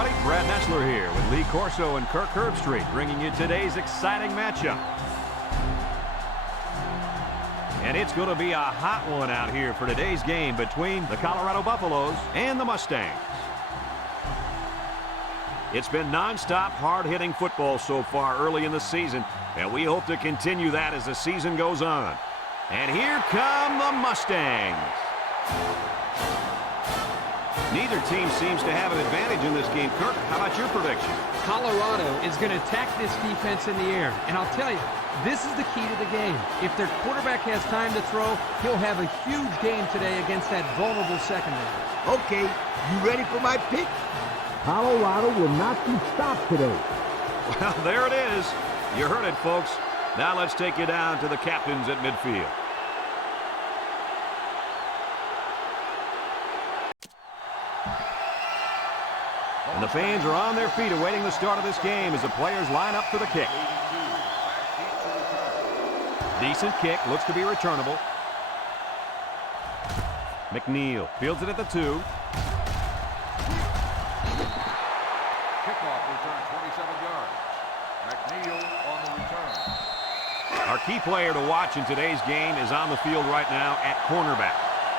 everybody. Brad Nessler here with Lee Corso and Kirk Herbstreit, bringing you today's exciting matchup. And it's going to be a hot one out here for today's game between the Colorado Buffaloes and the Mustangs. It's been non-stop, hard-hitting football so far early in the season, and we hope to continue that as the season goes on. And here come the Mustangs. Neither team seems to have an advantage in this game. Kirk, how about your prediction? Colorado is going to attack this defense in the air. And I'll tell you, this is the key to the game. If their quarterback has time to throw, he'll have a huge game today against that vulnerable secondary. Okay, you ready for my pick? Colorado will not be stopped today. Well, there it is. You heard it, folks. Now let's take you down to the captains at midfield. And the fans are on their feet awaiting the start of this game as the players line up for the kick. Decent kick, looks to be returnable. McNeil fields it at the 2. Kickoff return, 27 yards. McNeil on the return. Our key player to watch in today's game is on the field right now at cornerback.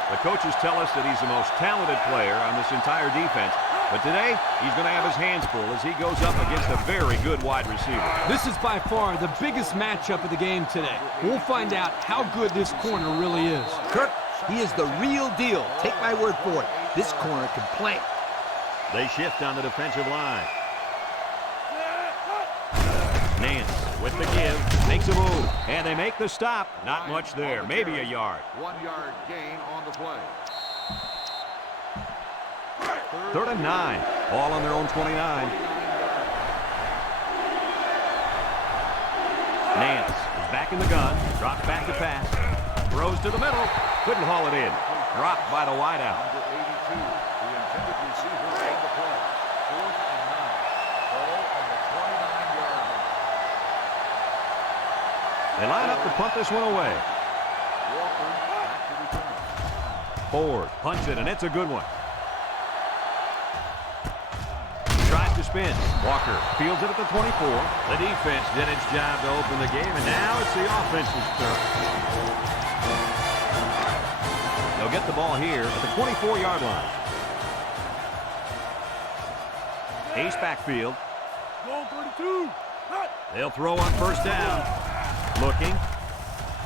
The coaches tell us that he's the most talented player on this entire defense. But today, he's going to have his hands full as he goes up against a very good wide receiver. This is by far the biggest matchup of the game today. We'll find out how good this corner really is. Kirk, he is the real deal. Take my word for it. This corner can play. They shift on the defensive line. Nance with the give, makes a move, and they make the stop. Not much there, maybe a yard. 1 yard gain on the play. 3rd and 9, all on their own 29. Nance is back in the gun, drops back to pass, throws to the middle, couldn't haul it in. Dropped by the wideout. Number 82, the intended receiver on the play. 4th and 9, ball on the 29-yard line. They line up to punt this one away. Walker back to return. Ford punts it, and it's a good one. Tries to spin. Walker fields it at the 24. The defense did its job to open the game, and now it's the offense's turn. They'll get the ball here at the 24-yard line. Ace backfield. They'll throw on 1st down. Looking.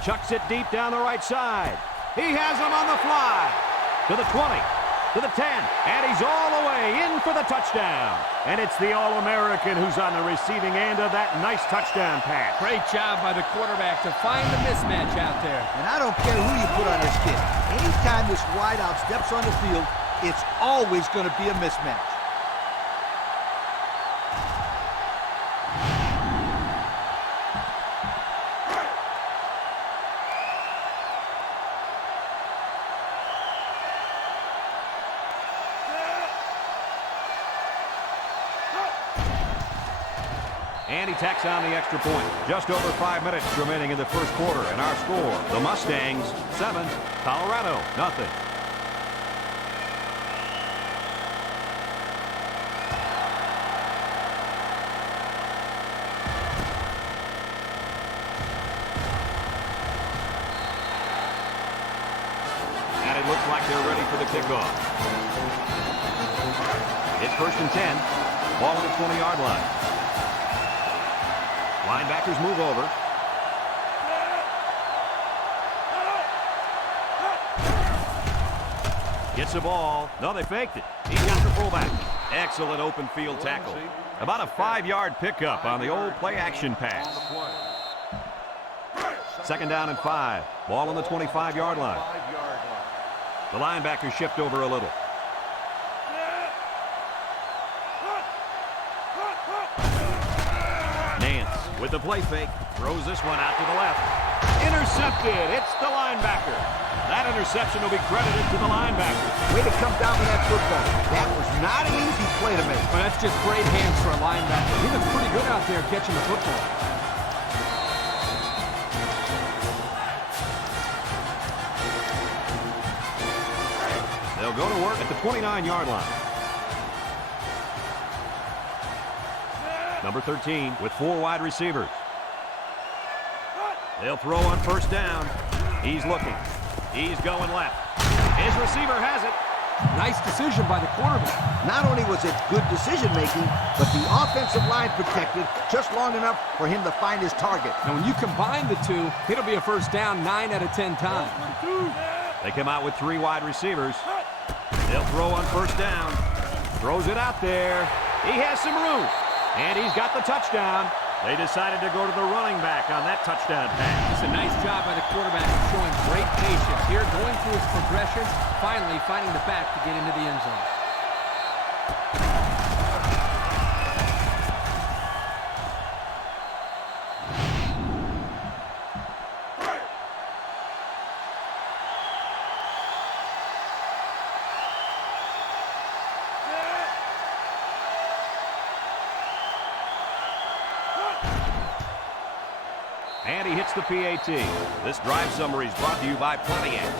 Chucks it deep down the right side. He has him on the fly. To the 20. To the 10, and he's all the way in for the touchdown. And it's the All-American who's on the receiving end of that nice touchdown pass. Great job by the quarterback to find the mismatch out there. And I don't care who you put on this kid. Anytime this wideout steps on the field, it's always going to be a mismatch. And he tacks on the extra point. Just over 5 minutes remaining in the first quarter. And our score, the Mustangs, 7, Colorado, nothing. And it looks like they're ready for the kickoff. It's 1st and 10. Ball on the 20-yard line. Linebackers move over. Gets the ball. No, they faked it. He's got the fullback. Excellent open field tackle. About a 5-yard pickup on the old play-action pass. 2nd down and 5. Ball on the 25-yard line. The linebackers shift over a little. With the play fake, throws this one out to the left. Intercepted. It's the linebacker. That interception will be credited to the linebacker. Way to come down with that football. That was not an easy play to make. But that's just great hands for a linebacker. He looks pretty good out there catching the football. They'll go to work at the 29-yard line. Number 13 with 4 wide receivers. They'll throw on first down. He's looking. He's going left. His receiver has it. Nice decision by the quarterback. Not only was it good decision-making, but the offensive line protected just long enough for him to find his target. And when you combine the two, it'll be a first down 9 out of 10 times. They come out with 3 wide receivers. They'll throw on first down. Throws it out there. He has some room. And he's got the touchdown. They decided to go to the running back on that touchdown pass. It's a nice job by the quarterback of showing great patience here, going through his progressions, finally finding the back to get into the end zone. And he hits the PAT. This drive summary is brought to you by Pontiac.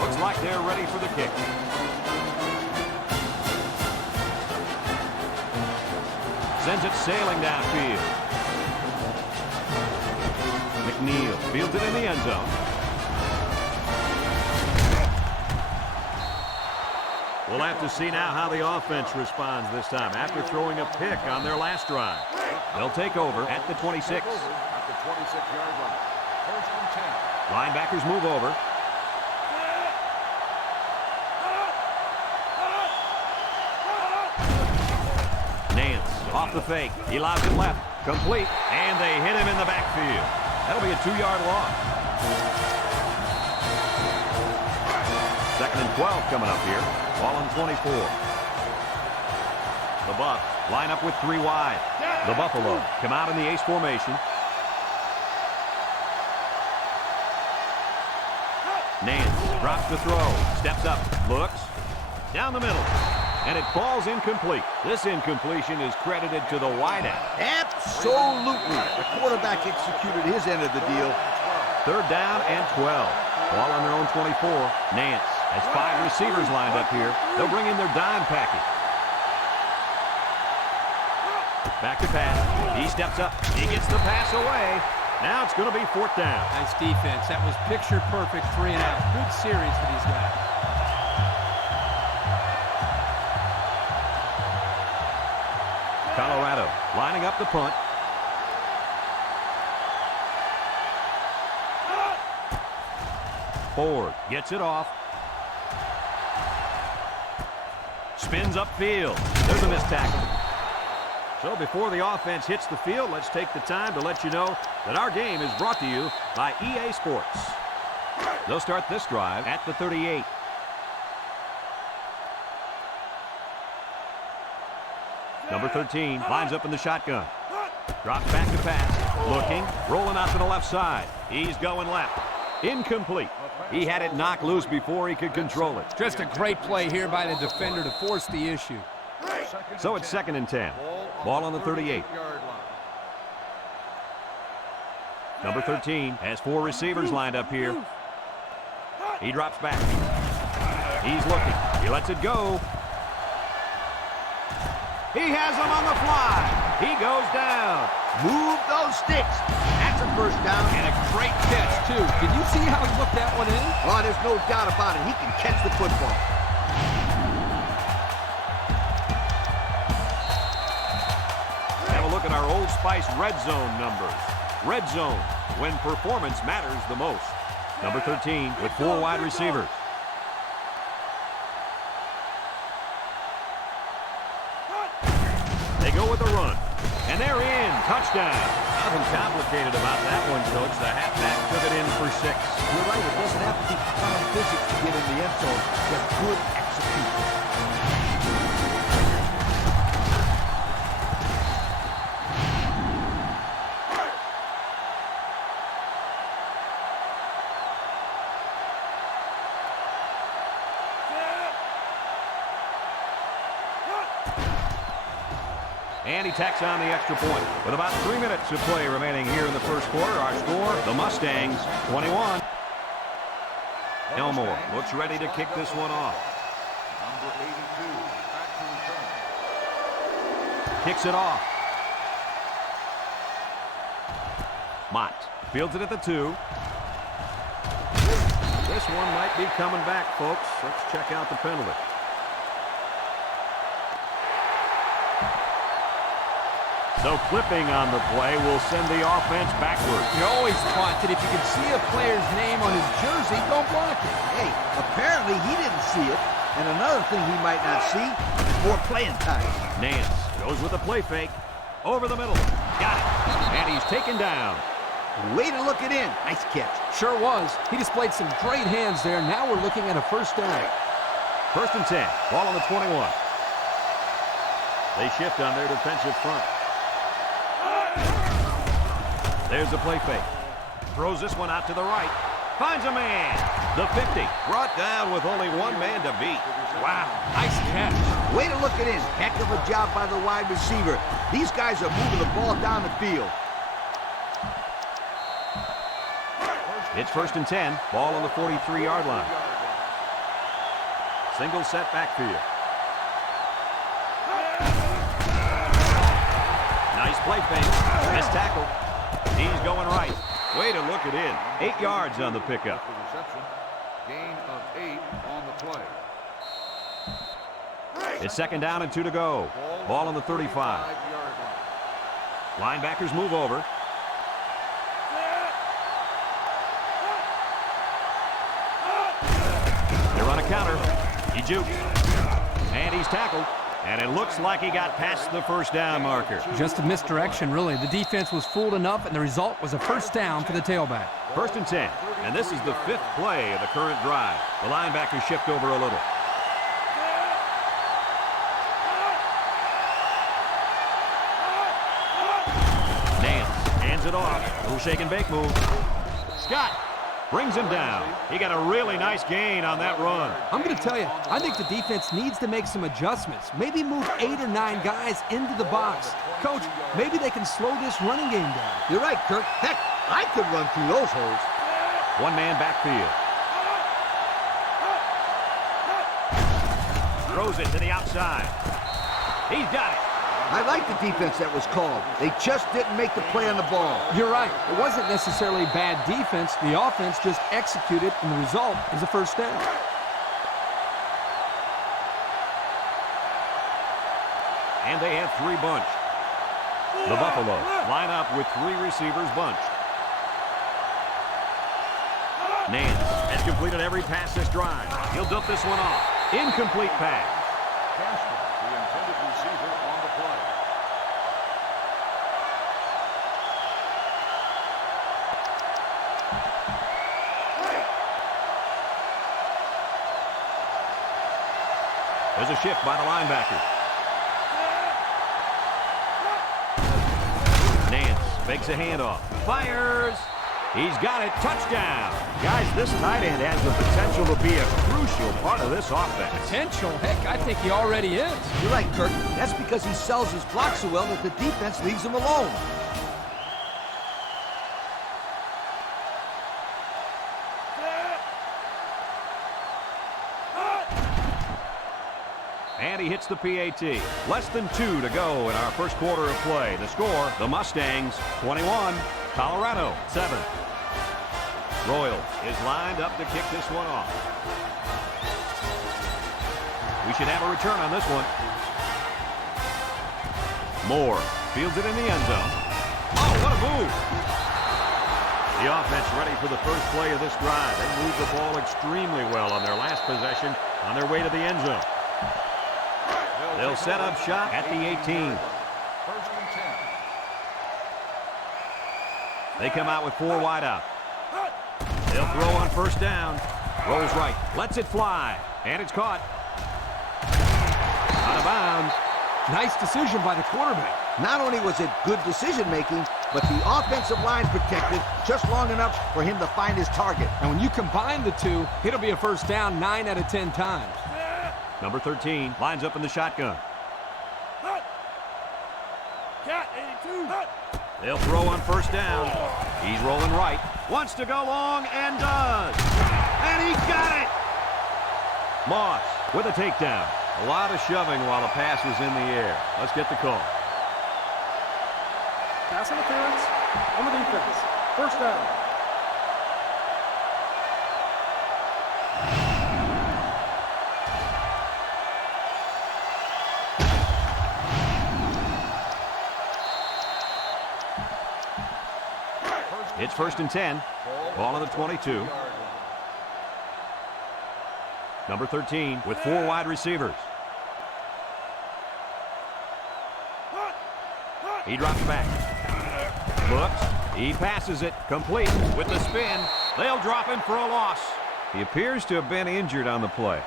Looks like they're ready for the kick. Sends it sailing downfield. McNeil fields it in the end zone. We'll have to see now how the offense responds this time after throwing a pick on their last drive. They'll take over at the 26. At the 26-yard line. First and 10. Linebackers move over. Nance off the fake. He lobs it left. Complete. And they hit him in the backfield. That'll be a 2-yard loss. 2nd and 12 coming up here. Ball on 24. The Bucs line up with 3 wide. The Buffalo come out in the ace formation. Nance drops the throw. Steps up. Looks. Down the middle. And it falls incomplete. This incompletion is credited to the wideout. Absolutely. The quarterback executed his end of the deal. 3rd down and 12. Ball on their own 24. Nance has 5 receivers lined up here. They'll bring in their dime package. Back to pass. He steps up. He gets the pass away. Now it's going to be 4th down. Nice defense. That was picture perfect 3 and out. Good series for these guys. Colorado lining up the punt. Ford gets it off. Spins upfield. There's a missed tackle. So before the offense hits the field, let's take the time to let you know that our game is brought to you by EA Sports. They'll start this drive at the 38. Number 13 lines up in the shotgun. Drops back to pass. Looking. Rolling out to the left side. He's going left. Incomplete. He had it knocked loose before he could control it. Just a great play here by the defender to force the issue. So it's 2nd and 10. Ball on the 38. Number 13 has 4 receivers lined up here. He drops back. He's looking. He lets it go. He has him on the fly. He goes down. Move those sticks. That's a first down. And a great catch, too. Did you see how he looked that one in? Oh, there's no doubt about it. He can catch the football. Have a look at our Old Spice Red Zone numbers. Red Zone, when performance matters the most. Number 13 with 4 wide receivers. They go with a run. And they're in. Touchdown. Nothing complicated about that one, Coach. The halfback took it in for 6. You're right. It doesn't have to be common physics to get in the end zone. Just good execution. And he tacks on the extra point. With about 3 minutes of play remaining here in the first quarter, our score, the Mustangs, 21. Elmore looks ready to kick this one off. Number 82, back to return. Kicks it off. Mott fields it at the 2. This one might be coming back, folks. Let's check out the penalty. So clipping on the play will send the offense backward. You're always taught that if you can see a player's name on his jersey, don't block it. Hey, apparently he didn't see it. And another thing he might not see is more playing time. Nance goes with a play fake. Over the middle. Got it. And he's taken down. Way to look it in. Nice catch. Sure was. He displayed some great hands there. Now we're looking at a first down. 1st and 10. Ball on the 21. They shift on their defensive front. There's the play fake. Throws this one out to the right. Finds a man. The 50. Brought down with only one man to beat. Wow. Nice catch. Way to look it in. Heck of a job by the wide receiver. These guys are moving the ball down the field. It's 1st and 10. Ball on the 43-yard line. Single set backfield. Nice play fake. Missed tackle. He's going right. Way to look it in. 8 yards on the pickup. The reception. Gain of 8 on the play. It's 2nd down and 2 to go. Ball on the 35. 5-yard line. Linebackers move over. They run a counter. He jukes. And he's tackled. And it looks like he got past the first down marker. Just a misdirection, really. The defense was fooled enough, and the result was a first down for the tailback. 1st and 10. And this is the 5th play of the current drive. The linebackers shift over a little. Nance hands it off. Little shake and bake move. Scott brings him down. He got a really nice gain on that run. I'm going to tell you, I think the defense needs to make some adjustments. Maybe move 8 or 9 guys into the box. Coach, maybe they can slow this running game down. You're right, Kirk. Heck, I could run through those holes. One man backfield. Throws it to the outside. He's got it. I like the defense that was called. They just didn't make the play on the ball. You're right. It wasn't necessarily bad defense. The offense just executed, and the result is a first down. And they have 3 bunched. The Buffaloes line up with 3 receivers bunched. Nance has completed every pass this drive. He'll dump this one off. Incomplete pass. Castro, the intended receiver on the play. There's a shift by the linebacker. Nance fakes a handoff. Fires. He's got it. Touchdown. Guys, this tight end has the potential to be a crucial part of this offense. Potential? Heck, I think he already is. You're right, Kirk. That's because he sells his block so well that the defense leaves him alone. And he hits the PAT. Less than 2 to go in our first quarter of play. The score, the Mustangs 21, Colorado 7. Royal is lined up to kick this one off. We should have a return on this one. Moore fields it in the end zone. Oh, what a move! The offense ready for the first play of this drive. They moved the ball extremely well on their last possession on their way to the end zone. They'll set up shop at the 18. 1st and 10. They come out with 4 wide out. They'll throw on first down. Rolls right. Lets it fly. And it's caught. Out of bounds. Nice decision by the quarterback. Not only was it good decision-making, but the offensive line protected just long enough for him to find his target. And when you combine the two, it'll be a first down 9 out of 10 times. Number 13 lines up in the shotgun. They'll throw on first down. He's rolling right. Wants to go long and does. And he got it. Moss with a takedown. A lot of shoving while the pass was in the air. Let's get the call. Pass interference on the defense. First down. It's 1st and 10. Ball on the 22. Number 13 with 4 wide receivers. He drops back. Looks. He passes it. Complete with the spin. They'll drop him for a loss. He appears to have been injured on the play.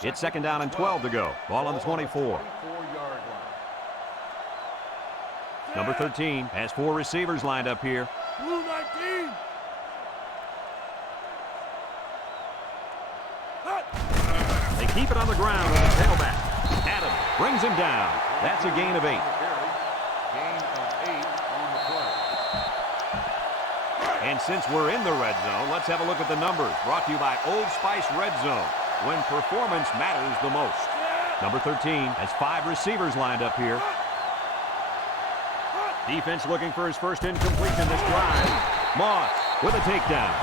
It's 2nd down and 12 to go. Ball on the 24. Number 13 has 4 receivers lined up here. Blue 19. They keep it on the ground with the tailback. Adam brings him down. That's a gain of 8. Gain of 8 on the play. And since we're in the red zone, let's have a look at the numbers. Brought to you by Old Spice Red Zone, when performance matters the most. Number 13 has 5 receivers lined up here. Defense looking for his first incompletion this drive. Moss with a takedown.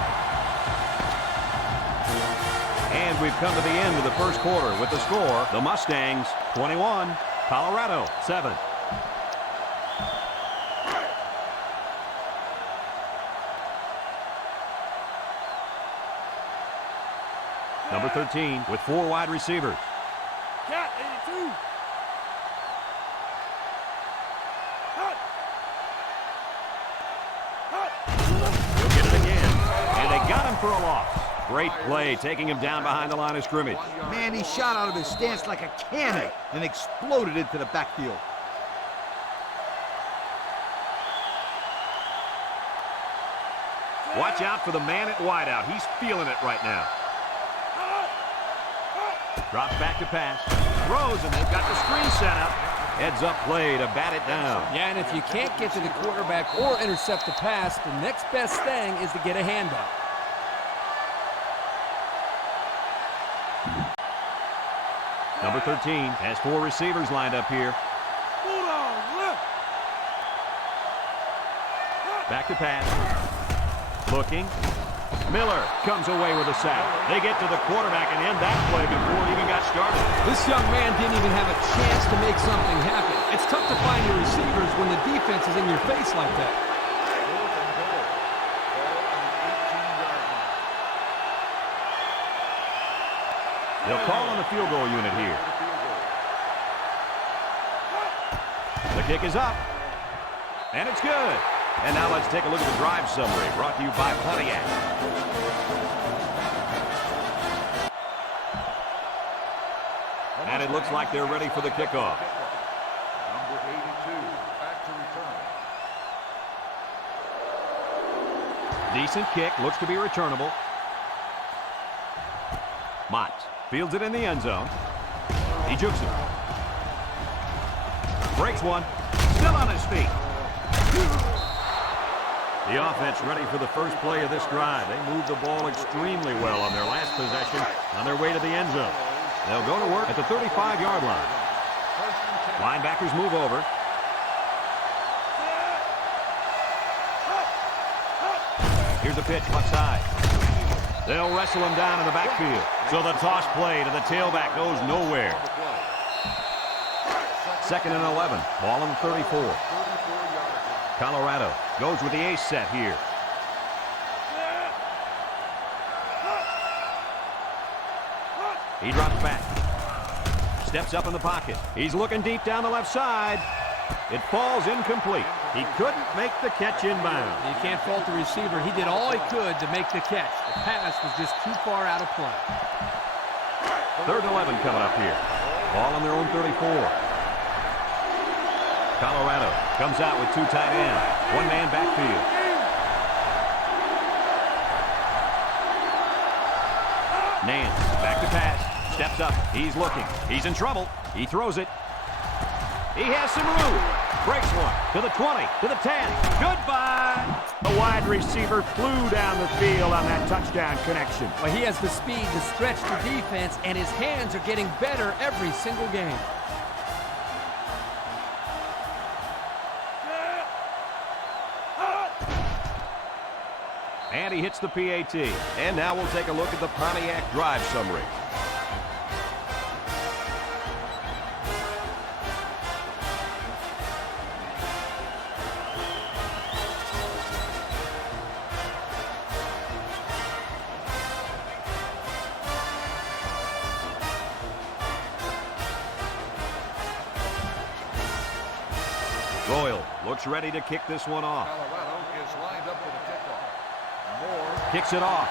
And we've come to the end of the first quarter with the score. The Mustangs 21, Colorado 7. Number 13 with 4 wide receivers. Cat 82. He'll get it again. And they got him for a loss. Great play, taking him down behind the line of scrimmage. Man, he shot out of his stance like a cannon and exploded into the backfield. Watch out for the man at wideout. He's feeling it right now. Drops back to pass. Throws, and they've got the screen set up. Heads up play to bat it down. Yeah, and if you can't get to the quarterback or intercept the pass, the next best thing is to get a handout. Number 13 has 4 receivers lined up here. Back to pass. Looking. Miller comes away with a sack. They get to the quarterback and end that play before it even got started. This young man didn't even have a chance to make something happen. It's tough to find your receivers when the defense is in your face like that. They'll call on the field goal unit here. The kick is up. And it's good. And now let's take a look at the drive summary brought to you by Pontiac. And it looks like they're ready for the kickoff. Number 82, back to return. Decent kick, looks to be returnable. Mott fields it in the end zone. He jukes it. Breaks one. Still on his feet. The offense ready for the first play of this drive. They moved the ball extremely well on their last possession on their way to the end zone. They'll go to work at the 35-yard line. Linebackers move over. Here's a pitch, left side. They'll wrestle him down in the backfield. So the toss play to the tailback goes nowhere. 2nd and 11. Ball on the 34. Colorado goes with the ace set here. He drops back. Steps up in the pocket. He's looking deep down the left side. It falls incomplete. He couldn't make the catch inbound. You can't fault the receiver. He did all he could to make the catch. The pass was just too far out of play. 3rd and 11 coming up here. Ball on their own 34. Colorado comes out with 2 tight ends. 1-man backfield. Nance back to pass. Steps up. He's looking. He's in trouble. He throws it. He has some room. Breaks one. To the 20. To the 10. Goodbye. The wide receiver flew down the field on that touchdown connection. Well, he has the speed to stretch the defense, and his hands are getting better every single game. And he hits the PAT. And now we'll take a look at the Pontiac drive summary. Royal looks ready to kick this one off. Colorado is lined up for the kickoff. Moore Kicks it off.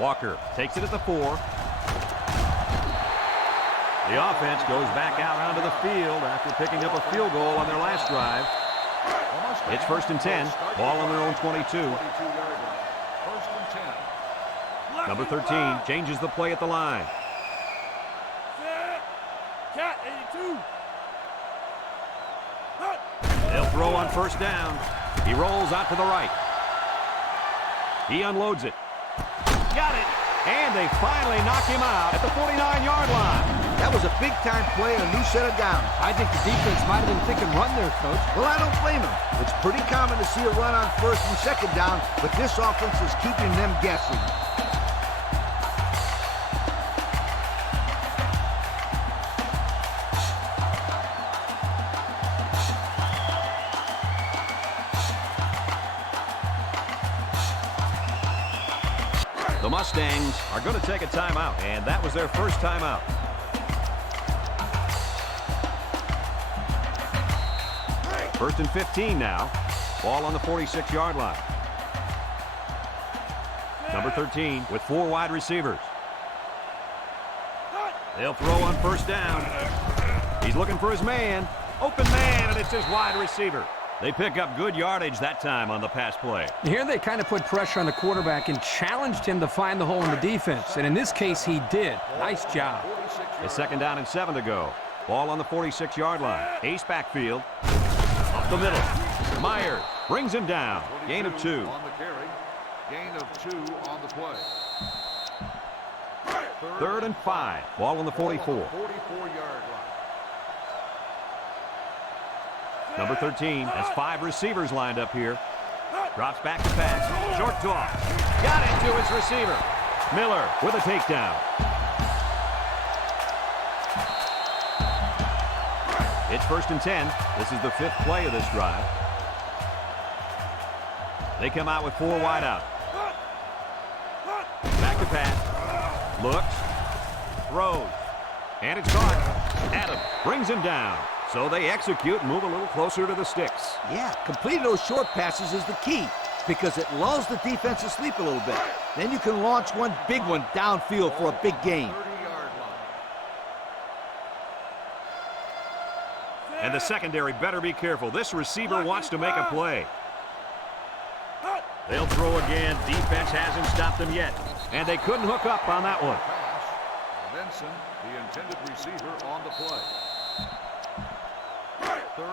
Walker takes it at the 4. The offense goes back out onto the field after picking up a field goal on their last drive. It's 1st and 10. Ball on their own 22. 22-yard line. 1st and 10. Number 13 changes the play at the line. Cat 82. They'll throw on 1st down. He rolls out to the right. He unloads it. Got it. And they finally knock him out at the 49-yard line. That was a big-time play and a new set of downs. I think the defense might have been thinking run there, Coach. Well, I don't blame him. It's pretty common to see a run on 1st and 2nd down, but this offense is keeping them guessing. The Mustangs are going to take a timeout, and that was their first timeout. First and 15 now. Ball on the 46-yard line. Number 13 with 4 wide receivers. They'll throw on 1st down. He's looking for his man. Open man, and it's his wide receiver. They pick up good yardage that time on the pass play. Here they kind of put pressure on the quarterback and challenged him to find the hole in the defense. And in this case, he did. Nice job. It's 2nd down and 7 to go. Ball on the 46-yard line. Ace backfield. Up the middle. Myers brings him down. Gain of 2. On the carry. Gain of 2 on the play. 3rd and 5. Ball on the 44. 44-yard line. Number 13 has 5 receivers lined up here. Drops back to pass. Short toss. Got it to his receiver. Miller with a takedown. It's 1st and 10. This is the 5th play of this drive. They come out with 4 wide out. Back to pass. Looks. Throws. And it's caught. Adams brings him down. So they execute and move a little closer to the sticks. Yeah, completing those short passes is the key because it lulls the defense to sleep a little bit. Then you can launch one big one downfield for a big gain. 30-yard line. And the secondary better be careful. This receiver wants to make a play. They'll throw again. Defense hasn't stopped them yet. And they couldn't hook up on that one. Pass. Benson, the intended receiver, on the play.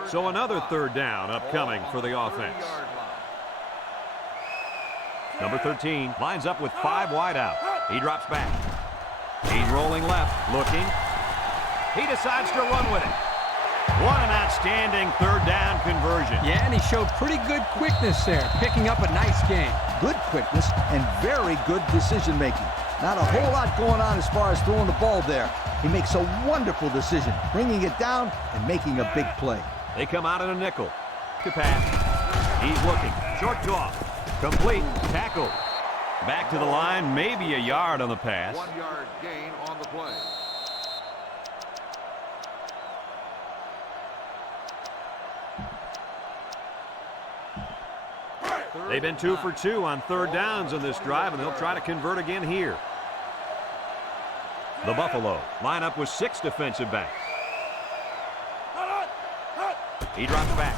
So another 3rd down upcoming for the offense. Number 13 lines up with 5 wide out. He drops back. He's rolling left, looking. He decides to run with it. What an outstanding 3rd down conversion. Yeah, and he showed pretty good quickness there, picking up a nice gain. Good quickness and very good decision-making. Not a whole lot going on as far as throwing the ball there. He makes a wonderful decision, bringing it down and making a big play. They come out in a nickel. To pass. He's looking. Short toss. Complete. Tackled. Back to the line. Maybe a yard on the pass. 1-yard gain on the play. They've been 2 for 2 on 3rd downs in this drive, and they'll try to convert again here. The Buffalo line up with 6 defensive backs. He drops back.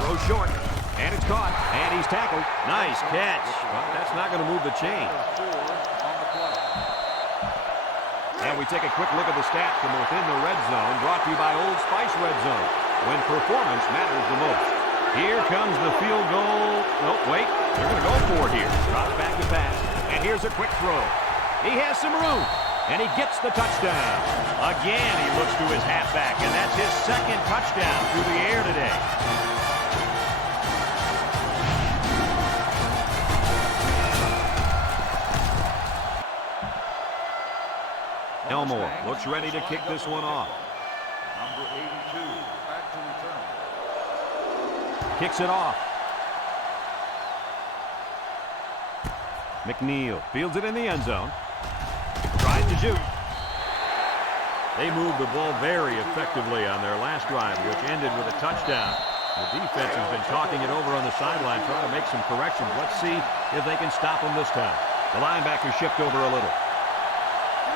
Throw short. And it's caught. And he's tackled. Nice catch. Well, that's not going to move the chain. 4 And we take a quick look at the stats from within the red zone, brought to you by Old Spice Red Zone, when performance matters the most. Here comes the field goal. Oh, wait, they're going to go for it here. Drops back to pass, and here's a quick throw. He has some room, and he gets the touchdown. Again, he looks to his halfback, and that's his second touchdown through the air today. Elmore looks ready to kick this one off. Number 82, back to return. Kicks it off. McNeil fields it in the end zone. Tries to shoot. They moved the ball very effectively on their last drive, which ended with a touchdown. The defense has been talking it over on the sideline, trying to make some corrections. Let's see if they can stop them this time. The linebackers shift over a little.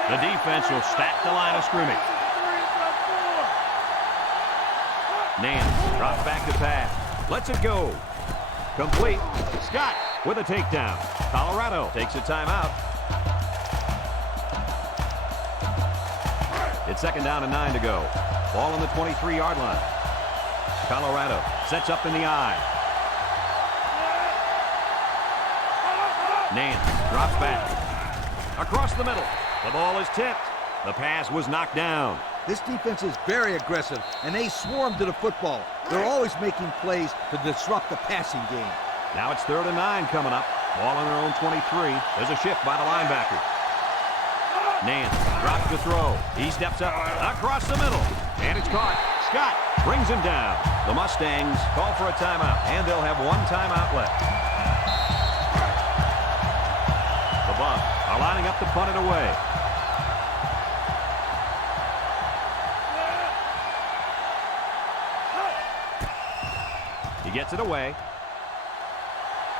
The defense will stack the line of scrimmage. Nance drops back to pass. Lets it go. Complete. Scott with a takedown. Colorado takes a timeout. It's second down and 9 to go. Ball on the 23-yard line. Colorado sets up in the eye. Nance drops back. Across the middle. The ball is tipped. The pass was knocked down. This defense is very aggressive, and they swarm to the football. They're always making plays to disrupt the passing game. Now it's 3rd and 9 coming up. Ball on their own 23. There's a shift by the linebacker. Nance drops to throw. He steps up across the middle, and it's caught. Scott brings him down. The Mustangs call for a timeout, and they'll have one timeout left. The Buffs are lining up to punt it away. He gets it away.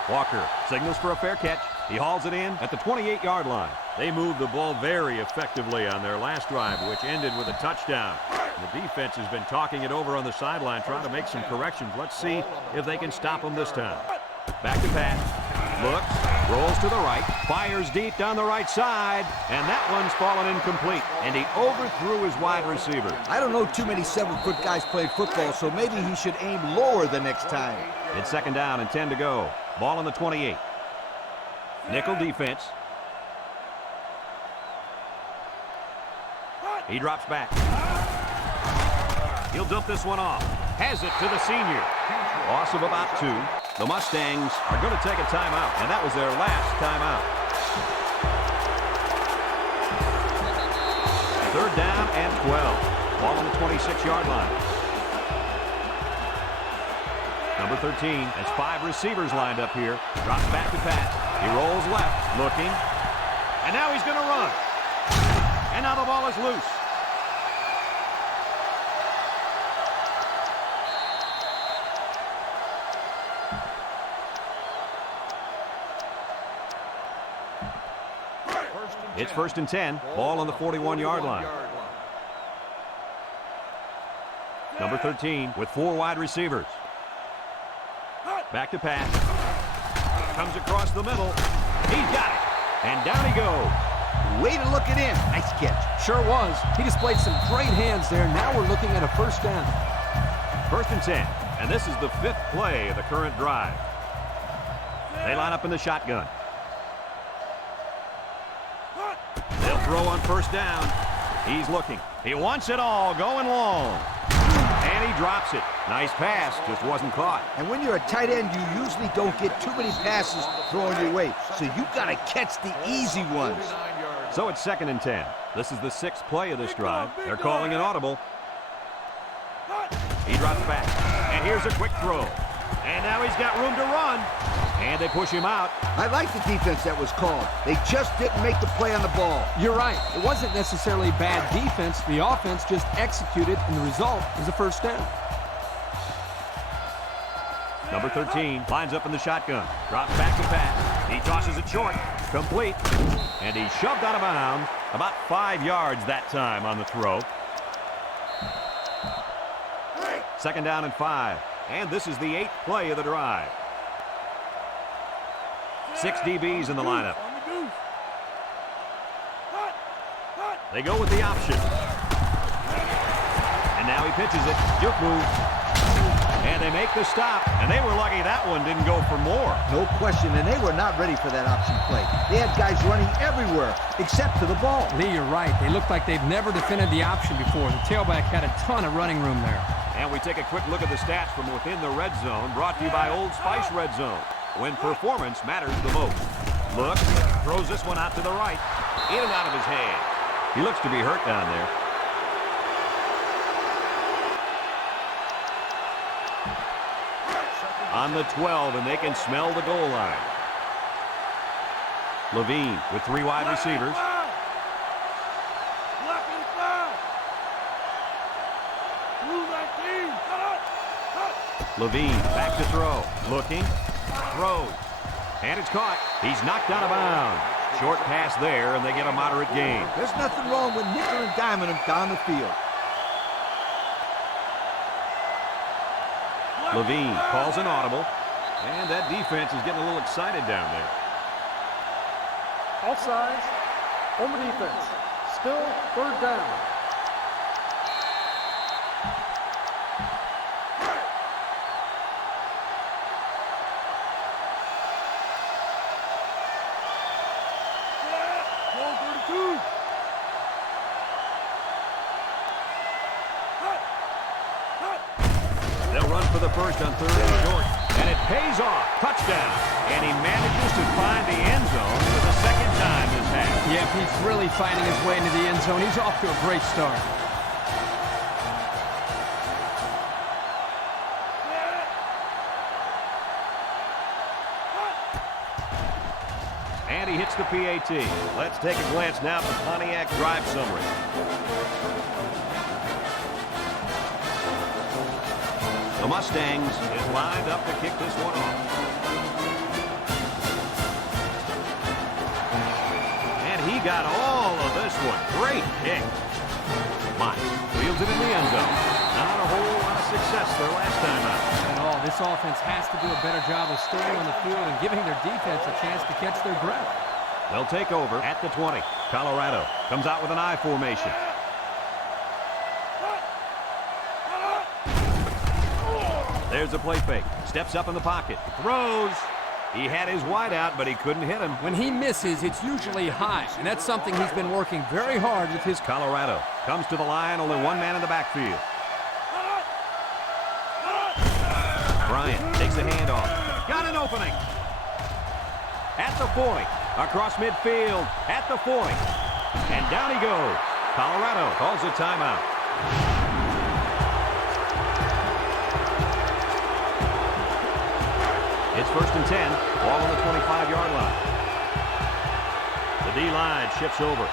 Walker signals for a fair catch. He hauls it in at the 28-yard line. They moved the ball very effectively on their last drive, which ended with a touchdown. The defense has been talking it over on the sideline, trying to make some corrections. Let's see if they can stop them this time. Back to pass. Looks, rolls to the right, fires deep down the right side, and that one's fallen incomplete, and he overthrew his wide receiver. I don't know too many 7-foot guys playing football, so maybe he should aim lower the next time. It's second down and 10 to go. Ball on the 28. Nickel defense. He drops back. He'll dump this one off. Has it to the senior. Loss of about 2. The Mustangs are going to take a timeout, and that was their last timeout. 3rd down and 12. Ball on the 26-yard line. Number 13 has 5 receivers lined up here. Drops back to pass. He rolls left, looking. And now he's going to run. And now the ball is loose. It's 1st and 10. Ball on the 41-yard line. Number 13 with 4 wide receivers. Back to pass. Comes across the middle. He's got it. And down he goes. Way to look it in. Nice catch. Sure was. He displayed some great hands there. Now we're looking at a first down. 1st and 10. And this is the 5th play of the current drive. They line up in the shotgun. They'll throw on 1st down. He's looking. He wants it all, going long. And he drops it. Nice pass, just wasn't caught. And when you're a tight end, you usually don't get too many passes thrown your way. So you got to catch the easy ones. So it's 2nd and 10. This is the 6th play of this drive. They're calling an audible. He drops back. And here's a quick throw. And now he's got room to run. And they push him out. I like the defense that was called. They just didn't make the play on the ball. You're right. It wasn't necessarily bad defense. The offense just executed, and the result is a first down. Number 13 lines up in the shotgun. Drops back to pass. He tosses it short. Complete. And he's shoved out of bounds. About 5 yards that time on the throw. 2nd down and 5. And this is the 8th play of the drive. 6 DBs in the lineup. They go with the option. And now he pitches it. Juke move. And they make the stop. And they were lucky that one didn't go for more. No question, and they were not ready for that option play. They had guys running everywhere except to the ball. Lee, you're right. They look like they've never defended the option before. The tailback had a ton of running room there. And we take a quick look at the stats from within the red zone, brought to you by Old Spice Red Zone, when performance matters the most. Look, throws this one out to the right, in and out of his hand. He looks to be hurt down there. On the 12, and they can smell the goal line. Levine with 3 wide receivers. Levine back to throw. Looking. Throws. And it's caught. He's knocked out of bounds. Short pass there, and they get a moderate gain. There's nothing wrong with nickel and diming him down the field. Levine calls an audible. And that defense is getting a little excited down there. Offsides. On the defense. Still 3rd down. They'll run for the first on 3rd and short. And it pays off. Touchdown. And he manages to find the end zone for the 2nd time this half. Yeah, he's really finding his way into the end zone. He's off to a great start. And he hits the PAT. Let's take a glance now at the Pontiac drive summary. The Mustangs is lined up to kick this one off. And he got all of this one. Great kick. Mike wheels it in the end zone. Not a whole lot of success their last time out. At all. This offense has to do a better job of staying on the field and giving their defense a chance to catch their breath. They'll take over at the 20. Colorado comes out with an I formation. There's a play fake. Steps up in the pocket. Throws. He had his wide out, but he couldn't hit him. When he misses, it's usually high, and that's something he's been working very hard with his... Colorado comes to the line, only one man in the backfield. Bryant takes the handoff. Got an opening. At the 40. Across midfield. At the 40. And down he goes. Colorado calls a timeout. It's 1st and 10. Ball on the 25-yard line. The D-line shifts over.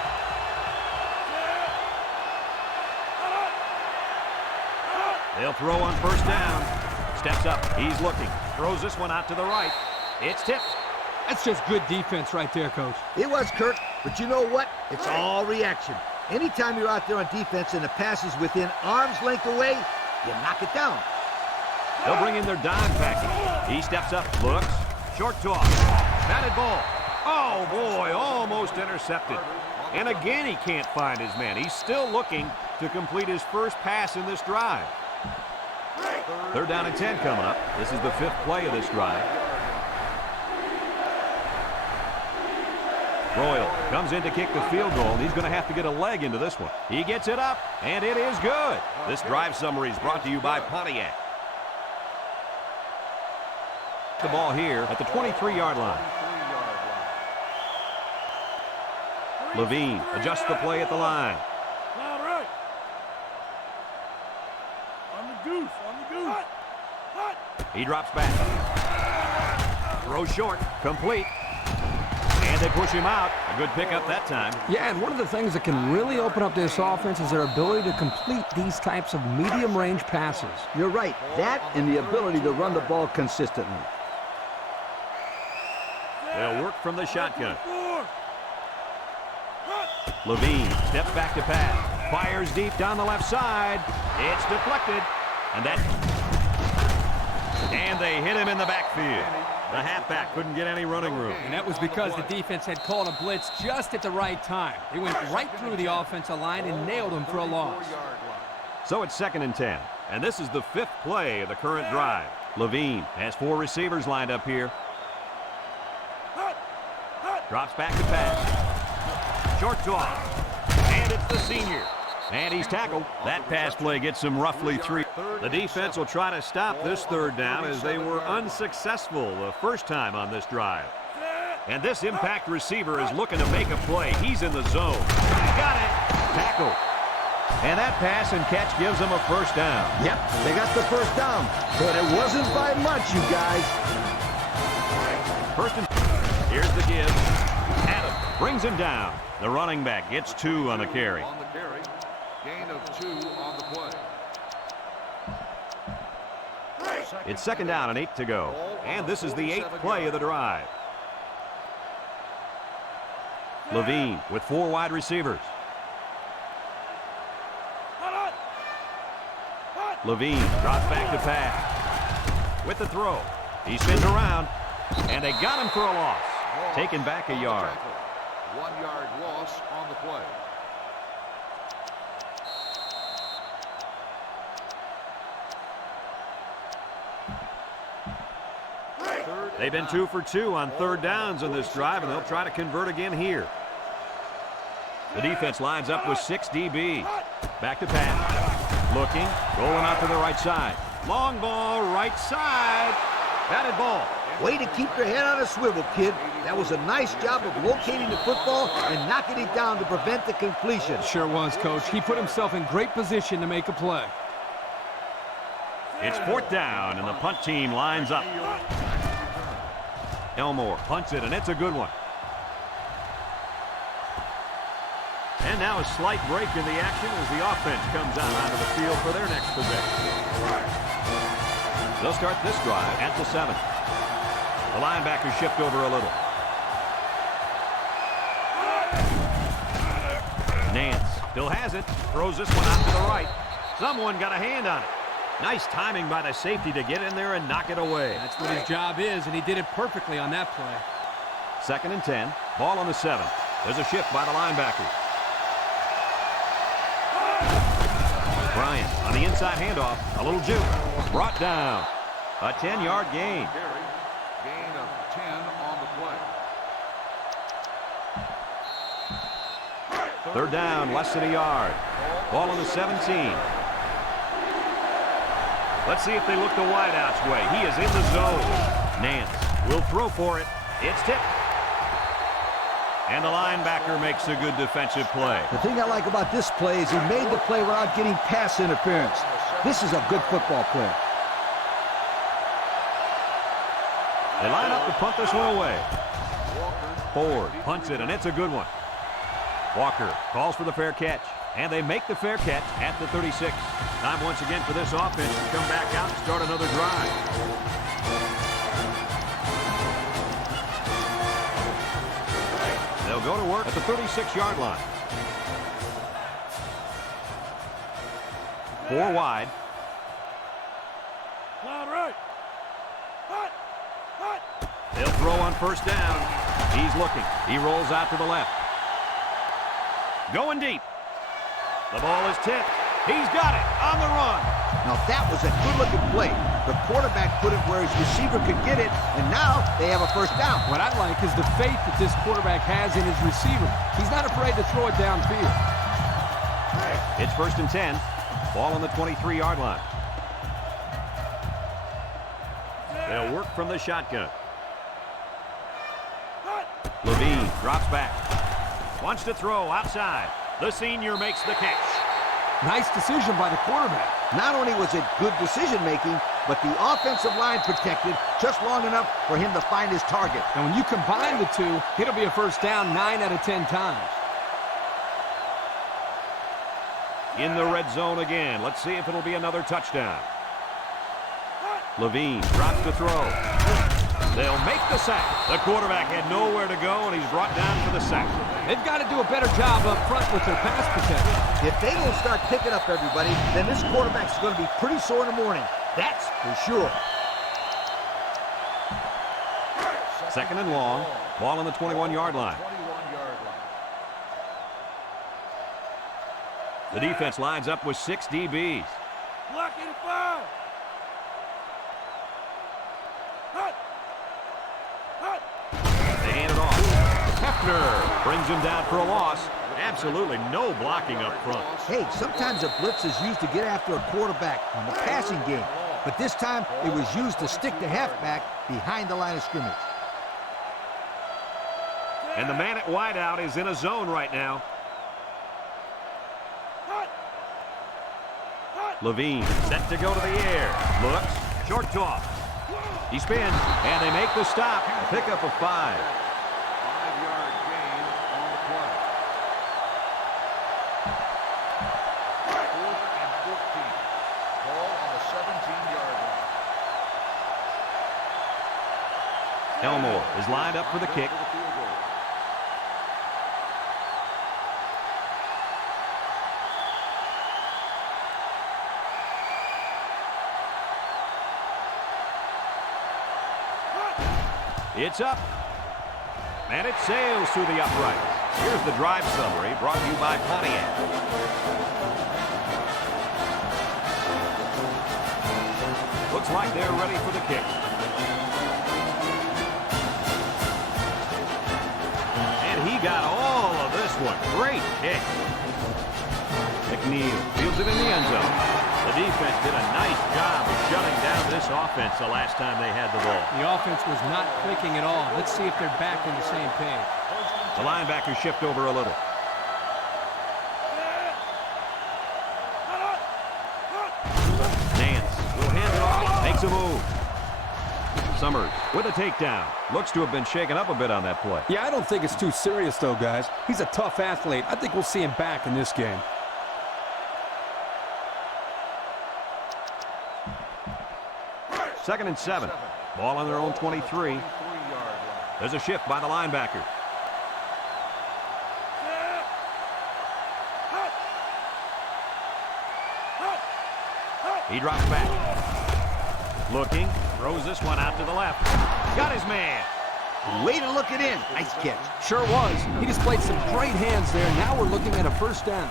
They'll throw on 1st down. Steps up. He's looking. Throws this one out to the right. It's tipped. That's just good defense right there, Coach. It was, Kurt, but you know what? It's all reaction. Anytime you're out there on defense and the pass is within arm's length away, you knock it down. They'll bring in their dime package. He steps up, looks, short toss, batted ball. Oh, boy, almost intercepted. And again, he can't find his man. He's still looking to complete his first pass in this drive. 3rd down and 10 coming up. This is the 5th play of this drive. Royal comes in to kick the field goal, and he's going to have to get a leg into this one. He gets it up, and it is good. This drive summary is brought to you by Pontiac. The ball here at the 23-yard line. Levine adjusts the play at the line. All right. On the goose. He drops back. Throw short, complete. And they push him out. A good pickup that time. Yeah, and one of the things that can really open up this offense is their ability to complete these types of medium-range passes. You're right. That and the ability to run the ball consistently. They'll work from the shotgun. Levine steps back to pass. Fires deep down the left side. It's deflected. And they hit him in the backfield. The halfback couldn't get any running room. And that was because the defense had called a blitz just at the right time. They went right through the offensive line and nailed them for a loss. So it's 2nd and 10. And this is the 5th play of the current drive. Levine has 4 receivers lined up here. Drops back to pass. Short toss. And it's the senior. And he's tackled. That pass play gets him roughly 3. The defense will try to stop this 3rd down as they were unsuccessful the first time on this drive. And this impact receiver is looking to make a play. He's in the zone. Got it. Tackled. And that pass and catch gives them a 1st down. Yep, they got the 1st down, but it wasn't by much, you guys. 1st and here's the give. Adams brings him down. The running back gets 2 on the carry. On the carry, gain of 2 on the play. It's 2nd down and 8 to go. And this is the 8th play of the drive. Levine with 4 wide receivers. Levine drops back to pass. With the throw. He spins around. And they got him for a loss. Taken back a yard. 1-yard loss on the play. They've been 2 for 2 on 3rd downs in this drive, and they'll try to convert again here. The defense lines up with 6 DB. Back to pass. Looking, rolling out to the right side. Long ball, right side. Batted ball. Way to keep your head on a swivel, kid. That was a nice job of locating the football and knocking it down to prevent the completion. Sure was, Coach. He put himself in great position to make a play. It's 4th down, and the punt team lines up. Elmore punts it, and it's a good one. And now a slight break in the action as the offense comes out onto the field for their next possession. They'll start this drive at the 7th. The linebackers shift over a little. Nance still has it. Throws this one out to the right. Someone got a hand on it. Nice timing by the safety to get in there and knock it away. That's what his job is, and he did it perfectly on that play. 2nd and 10. Ball on the 7th. There's a shift by the linebacker. Bryant on the inside handoff. A little juke. Brought down. A 10-yard gain. Gain of 10 on the play. 3rd down, less than a yard. Ball on the 17. Let's see if they look the wideouts way. He is in the zone. Nance will throw for it. It's tipped. And the linebacker makes a good defensive play. The thing I like about this play is he made the play without getting pass interference. This is a good football play. They line up to punt this one away. Ford punts it, and it's a good one. Walker calls for the fair catch. And they make the fair catch at the 36. Time once again for this offense to come back out and start another drive. They'll go to work at the 36-yard line. 4 wide. Cloud right. Hot. Hot. They'll throw on 1st down. He's looking. He rolls out to the left. Going deep. The ball is tipped. He's got it on the run. Now that was a good-looking play. The quarterback put it where his receiver could get it, and now they have a 1st down. What I like is the faith that this quarterback has in his receiver. He's not afraid to throw it downfield. It's 1st and 10. Ball on the 23-yard line. They'll work from the shotgun. Levine drops back. Wants to throw outside. The senior makes the catch. Nice decision by the quarterback. Not only was it good decision-making, but the offensive line protected just long enough for him to find his target. And when you combine the two, it'll be a 1st down 9 out of 10 times. In the red zone again. Let's see if it'll be another touchdown. Levine drops to throw. They'll make the sack. The quarterback had nowhere to go, and he's brought down for the sack. They've got to do a better job up front with their pass protection. If they don't start picking up everybody, then this quarterback's going to be pretty sore in the morning. That's for sure. Second and long. Ball on the 21-yard line. 21-yard line. The defense lines up with 6 DBs. Blocking 5. Hut. Hut. They hand it off. Hefner brings him down for a loss. Absolutely no blocking up front. Hey, sometimes a blitz is used to get after a quarterback in the passing game. But this time, it was used to stick the halfback behind the line of scrimmage. And the man at wideout is in a zone right now. Hut. Hut. Levine set to go to the air. Looks. Short toss. He spins, and they make the stop. A pickup of 5. 5-yard gain on the play. 4th and 15. Ball on the 17-yard line. Elmore is lined up for the kick. For the field goal. It's up. And it sails through the uprights. Here's the drive summary brought to you by Pontiac. Looks like they're ready for the kick. And he got all of this one. Great kick. McNeil fields it in the end zone. The defense did a nice job of shutting down this offense the last time they had the ball. The offense was not clicking at all. Let's see if they're back on the same page. The linebackers shift over a little. Nance will hand it off. Makes a move. Summers with a takedown. Looks to have been shaken up a bit on that play. Yeah, I don't think it's too serious, though, guys. He's a tough athlete. I think we'll see him back in this game. Second and 7. Ball on their own 23. There's a shift by the linebacker. He drops back. Looking. Throws this one out to the left. Got his man. Way to look it in. Nice catch. Sure was. He displayed some great hands there. Now we're looking at a first down.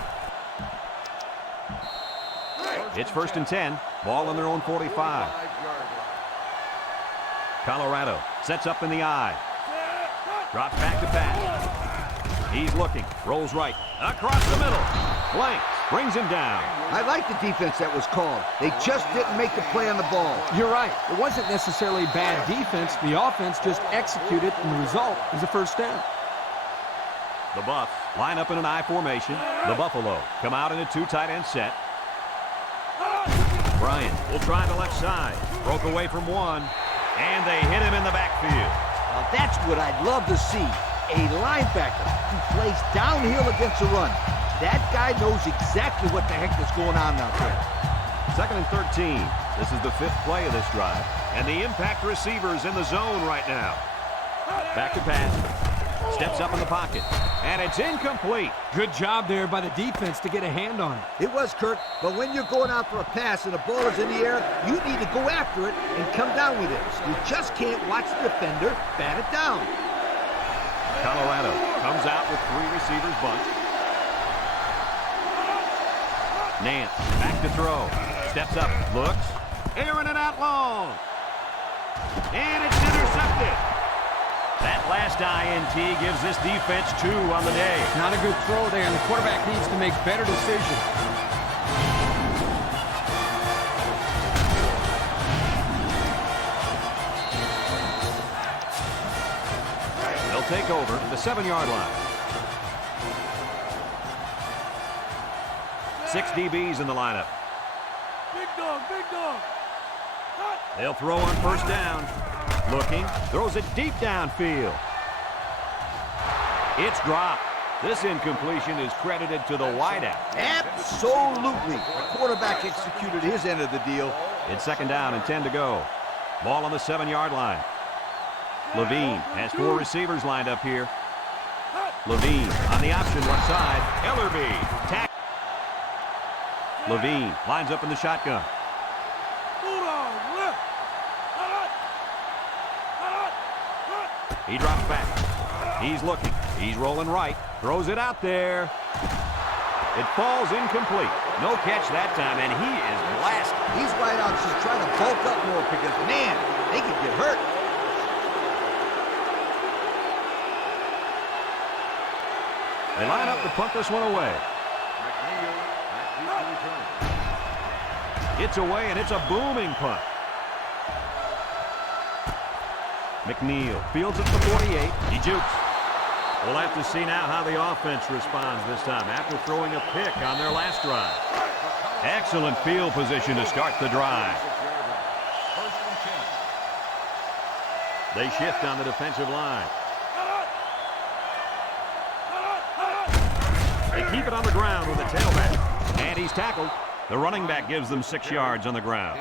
It's first and 10. Ball on their own 45. Colorado sets up in the eye. Drops back to pass. He's looking. Rolls right. Across the middle. Blanks. Brings him down. I like the defense that was called. They just didn't make the play on the ball. You're right. It wasn't necessarily bad defense. The offense just executed, and the result is a first down. The Buffs line up in an I formation. The Buffalo come out in a 2 tight end set. Bryant will try the left side. Broke away from one. And they hit him in the backfield. Now that's what I'd love to see. A linebacker who plays downhill against the run. That guy knows exactly what the heck is going on out there. Second and 13. This is the 5th play of this drive. And the impact receiver's in the zone right now. Back to pass. Steps up in the pocket. And it's incomplete. Good job there by the defense to get a hand on it. It was, Kirk, but when you're going out for a pass and the ball is in the air, you need to go after it and come down with it. You just can't watch the defender bat it down. Colorado comes out with 3 receivers bunched. Nance back to throw. Steps up, looks, airing it out long. And it's intercepted. That last INT gives this defense 2 on the day. Not a good throw there, and the quarterback needs to make better decisions. They'll take over the 7-yard line. 6 DBs in the lineup. Big dog, big dog. Hut. They'll throw on first down. Looking, throws it deep downfield. It's dropped. This incompletion is credited to the wideout. Absolutely. The quarterback executed his end of the deal. It's second down and 10 to go. Ball on the 7-yard line. Levine has 4 receivers lined up here. Levine on the option left side. Ellerby. Tack. Levine lines up in the shotgun. Bulldog, left. Hut. Hut. Hut. He drops back. He's looking. He's rolling right. Throws it out there. It falls incomplete. No catch that time, and he is blasted. These wideouts just try to bulk up more because, man, they can get hurt. They line up to punt this one away. It's away, and it's a booming punt. McNeil fields it to 48. He jukes. We'll have to see now how the offense responds this time after throwing a pick on their last drive. Excellent field position to start the drive. They shift on the defensive line. They keep it on the ground with the tailback. And he's tackled. The running back gives them 6 yards on the ground.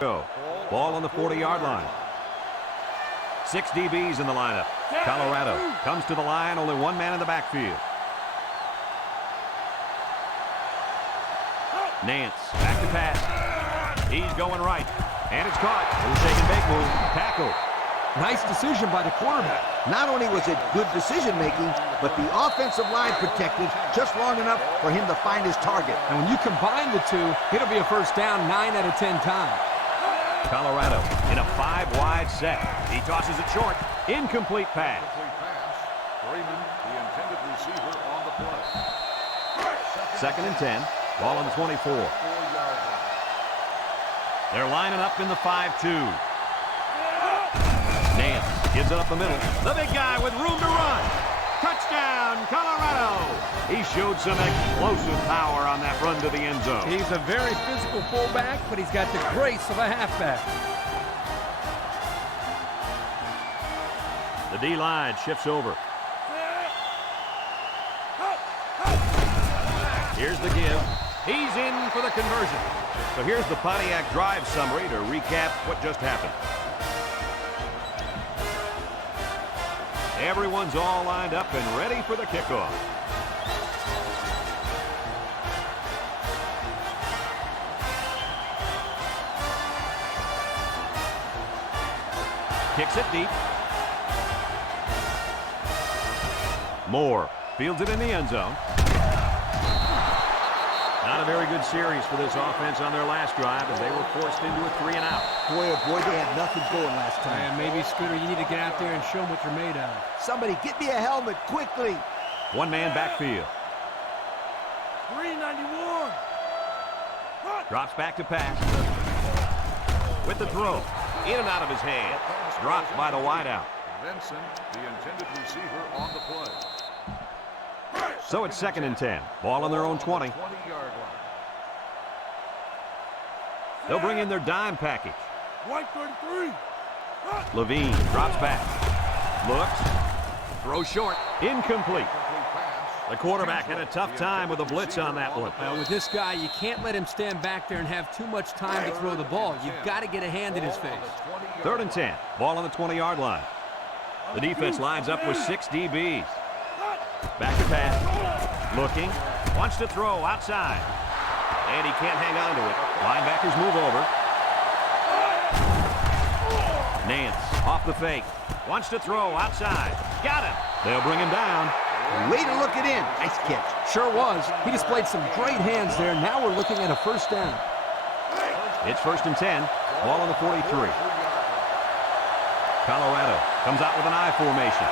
Go. Ball on the 40-yard line. 6 DBs in the lineup. Colorado comes to the line, only 1 man in the backfield. Nance, back to pass. He's going right, and it's caught. It was taken big move. Tackle. Nice decision by the quarterback. Not only was it good decision-making, but the offensive line protected just long enough for him to find his target. And when you combine the two, it'll be a first down 9 out of 10 times. Colorado in a 5-wide set. He tosses it short. Incomplete pass. Freeman, the intended receiver, on the play. 2nd and 10. Ball on the 24. They're lining up in the 5-2. Nance gives it up the middle. The big guy with room to run. Touchdown, Colorado. He showed some explosive power on that run to the end zone. He's a very physical fullback, but he's got the grace of a halfback. The D-line shifts over. Here's the give. He's in for the conversion. So here's the Pontiac drive summary to recap what just happened. Everyone's all lined up and ready for the kickoff. Kicks it deep. Moore fields it in the end zone. Not a very good series for this offense on their last drive as they were forced into a 3-and-out. Boy, oh boy, they had nothing going last time. And maybe, Scooter, you need to get out there and show them what you're made of. Somebody get me a helmet quickly. 1-man backfield. 391. Drops back to pass. With the throw. In and out of his hand. Dropped by the wideout. Benson, the intended receiver, on the play. So it's 2nd and 10. Ball on their own 20. 20-yard line. They'll bring in their dime package. White 33. Levine drops back. Looks. Throw short. Incomplete. The quarterback had a tough time with a blitz on that one. With this guy, you can't let him stand back there and have too much time to throw the ball. You've got to get a hand in his face. 3rd and 10. Ball on the 20-yard line. The defense lines up with 6 DBs. Back to pass. Looking. Wants to throw outside. And he can't hang on to it. Linebackers move over. Nance off the fake. Wants to throw outside. Got it. They'll bring him down. Way to look it in. Nice catch. Sure was. He displayed some great hands there. Now we're looking at a first down. It's 1st and 10. Ball on the 43. Colorado comes out with an I formation.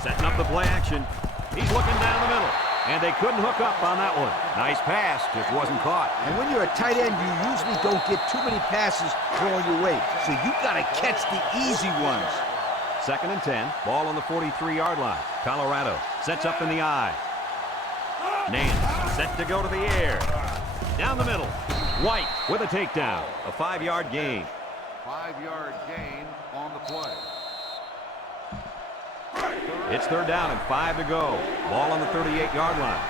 Setting up the play action. He's looking down the middle. And they couldn't hook up on that one. Nice pass, just wasn't caught. And when you're a tight end, you usually don't get too many passes thrown your way. So you got to catch the easy ones. 2nd and 10. Ball on the 43-yard line. Colorado sets up in the I. Nance set to go to the air. Down the middle. White with a takedown. A 5-yard gain. 5-yard gain on the play. It's 3rd down and 5 to go. Ball on the 38-yard line.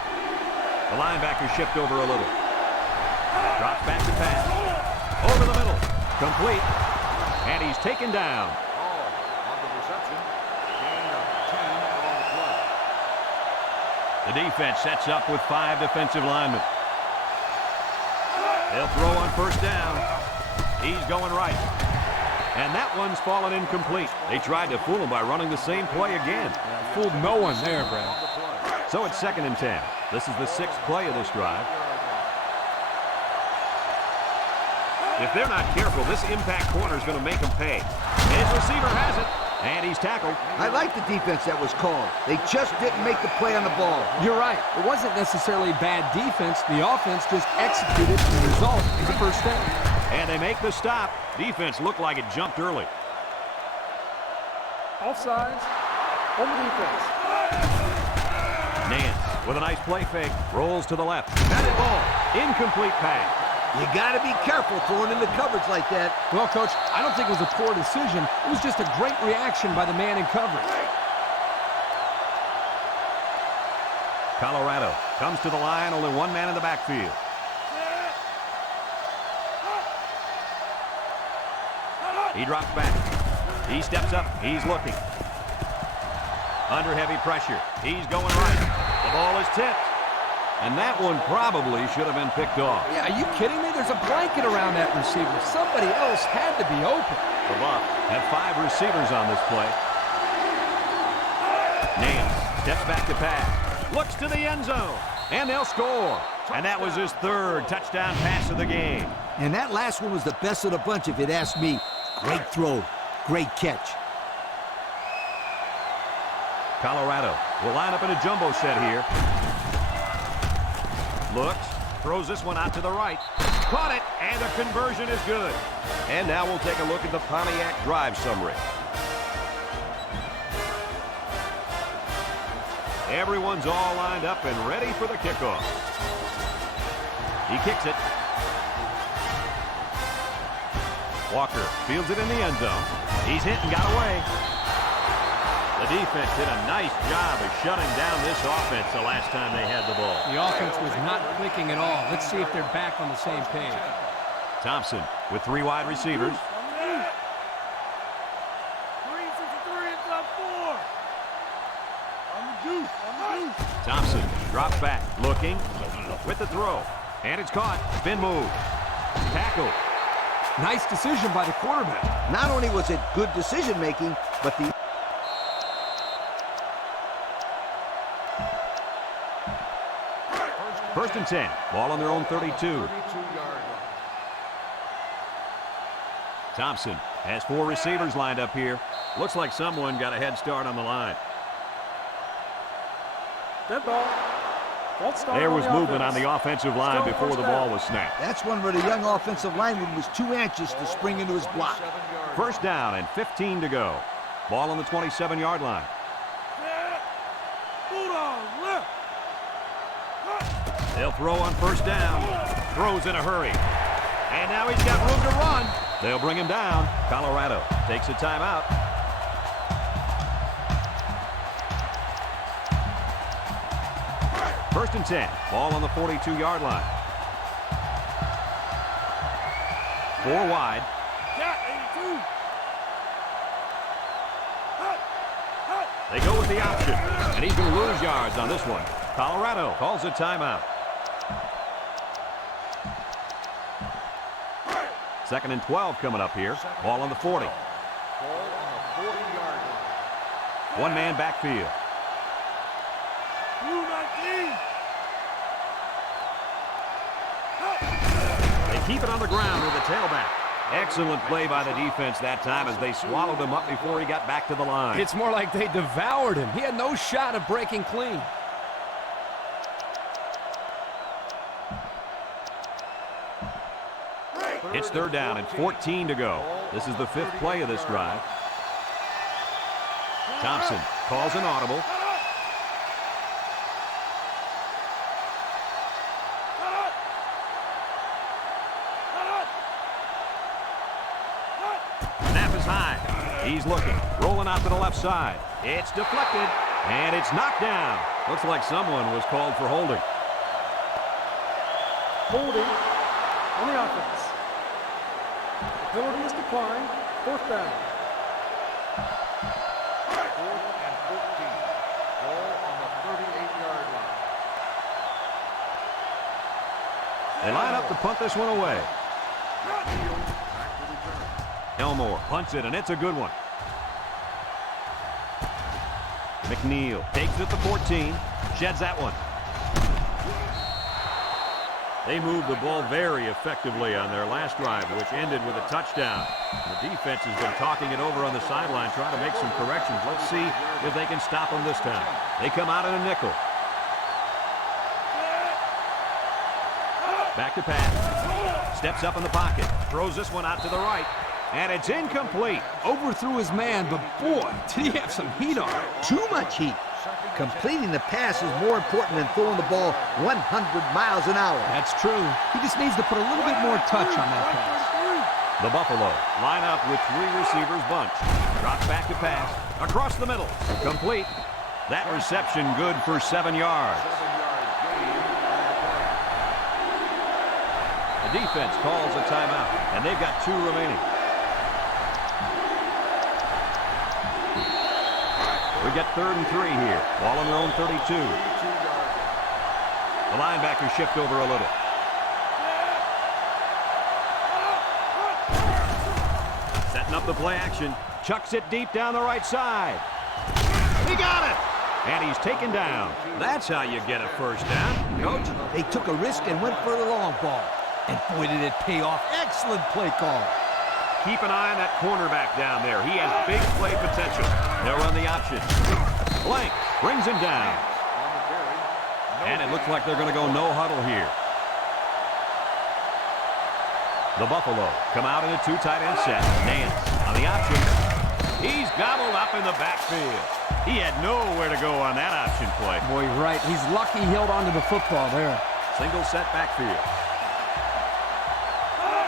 The linebackers shift over a little. Drops back to pass. Over the middle. Complete. And he's taken down. On the reception. Gain of 10 on the play. The defense sets up with 5 defensive linemen. They'll throw on 1st down. He's going right. And that one's fallen incomplete. They tried to fool him by running the same play again. Fooled no one there, Brad. So it's 2nd and 10. This is the 6th play of this drive. If they're not careful, this impact corner is going to make them pay. His receiver has it, and he's tackled. I like the defense that was called. They just didn't make the play on the ball. You're right. It wasn't necessarily bad defense. The offense just executed, and the result is a first down. And they make the stop. Defense looked like it jumped early. Offsides. Home defense. Nance with a nice play fake. Rolls to the left. Batted ball. Incomplete pass. You got to be careful throwing into coverage like that. Well, Coach, I don't think it was a poor decision. It was just a great reaction by the man in coverage. Colorado comes to the line. Only one man in the backfield. He drops back. He steps up. He's looking. Under heavy pressure. He's going right. The ball is tipped. And that one probably should have been picked off. Yeah, are you kidding me? There's a blanket around that receiver. Somebody else had to be open. The Bucs have 5 receivers on this play. Nance steps back to pass. Looks to the end zone. And they'll score. And that was his 3rd touchdown pass of the game. And that last one was the best of the bunch, if you'd ask me. Great throw. Great catch. Colorado will line up in a jumbo set here. Looks, throws this one out to the right. Caught it, and the conversion is good. And now we'll take a look at the Pontiac drive summary. Everyone's all lined up and ready for the kickoff. He kicks it. Walker fields it in the end zone. He's hit and got away. The defense did a nice job of shutting down this offense the last time they had the ball. The offense was not clicking at all. Let's see if they're back on the same page. Thompson with 3 wide receivers. 363 inside 4. On the juice. Thompson drops back, looking, with the throw. And it's caught. Spin move. Tackle. Nice decision by the quarterback. Not only was it good decision-making, but the... First and 10. Ball on their own 32. Thompson has 4 receivers lined up here. Looks like someone got a head start on the line. Dead ball. False start There on was the movement on offense. the offensive line Still before the first ball down. was snapped. That's one where the young offensive lineman was too anxious to spring into his block. First down and 15 to go. Ball on the 27-yard line. Bulldogs left. They'll throw on first down. Throws in a hurry. And now he's got room to run. They'll bring him down. Colorado takes a timeout. First and 10. Ball on the 42-yard line. 4 wide. Cat 82. They go with the option. And he's going to lose yards on this one. Colorado calls a timeout. 2nd and 12 coming up here. Ball on the 40. Ball on the 40-yard line. One man backfield. Blue 19. They keep it on the ground with the tailback. Excellent play by the defense that time as they swallowed him up before he got back to the line. It's more like they devoured him. He had no shot of breaking clean. It's 3rd down and 14 to go. This is the 5th play of this drive. Thompson calls an audible. Snap is high. He's looking. Rolling out to the left side. It's deflected. And it's knocked down. Looks like someone was called for holding. Holding on the offense. The penalty is declined. 4th down. 4th and 14. Ball on the 38-yard line. They line up to punt this one away. Elmore punts it, and it's a good one. McNeil takes it at the 14. Sheds that one. They moved the ball very effectively on their last drive, which ended with a touchdown. The defense has been talking it over on the sideline, trying to make some corrections. Let's see if they can stop them this time. They come out in a nickel. Back to pass. Steps up in the pocket. Throws this one out to the right. And it's incomplete. Overthrew his man, but boy, did he have some heat on it. Too much heat. Completing the pass is more important than throwing the ball 100 miles an hour. That's true. He just needs to put a little bit more touch on that pass. The Buffalo line up with 3 receivers bunched. Drops back to pass. Across the middle. Complete. That reception good for 7 yards. The defense calls a timeout, and they've got 2 remaining. We get 3rd and 3 here. Ball on their own 32. The linebackers shift over a little. Setting up the play action. Chucks it deep down the right side. He got it! And he's taken down. That's how you get a first down. Coach, they took a risk and went for the long ball. And boy, did it pay off. Excellent play call. Keep an eye on that cornerback down there. He has big play potential. They'll run the option. Blank brings him down. And it looks like they're going to go no huddle here. The Buffalo come out in a 2 tight end set. Nance on the option. He's gobbled up in the backfield. He had nowhere to go on that option play. Boy, right. He's lucky he held onto the football there. Single set backfield.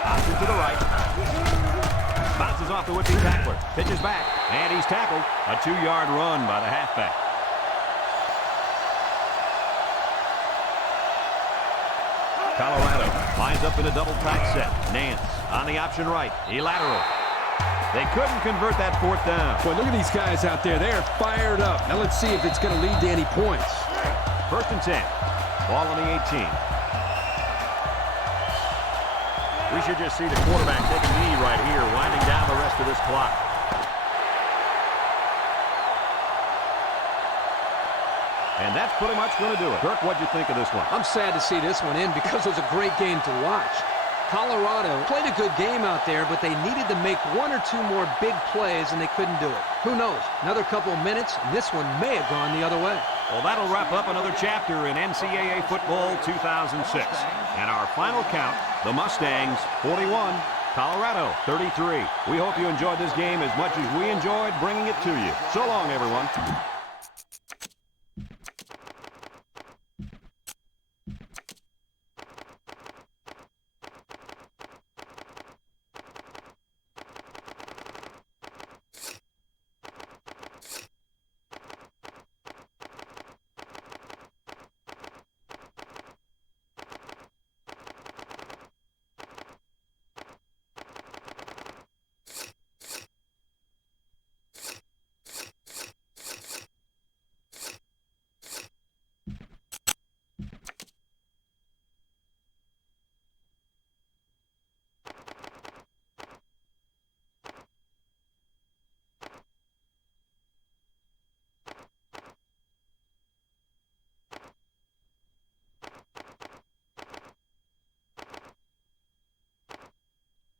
Option to the right. Bounces off the whipping tackler. Pitches back. And he's tackled. A 2-yard run by the halfback. Colorado lines up in a double tight set. Nance on the option right. He lateral. They couldn't convert that 4th down. Boy, look at these guys out there. They're fired up. Now let's see if it's going to lead to any points. 1st and 10. Ball on the 18. We should just see the quarterback take a knee right here, winding down the rest of this clock. And that's pretty much going to do it. Kirk, what'd you think of this one? I'm sad to see this one in because it was a great game to watch. Colorado played a good game out there, but they needed to make 1 or 2 more big plays, and they couldn't do it. Who knows? Another couple of minutes, and this one may have gone the other way. Well, that'll wrap up another chapter in NCAA football 2006. And our final count, the Mustangs 41, Colorado 33. We hope you enjoyed this game as much as we enjoyed bringing it to you. So long, everyone.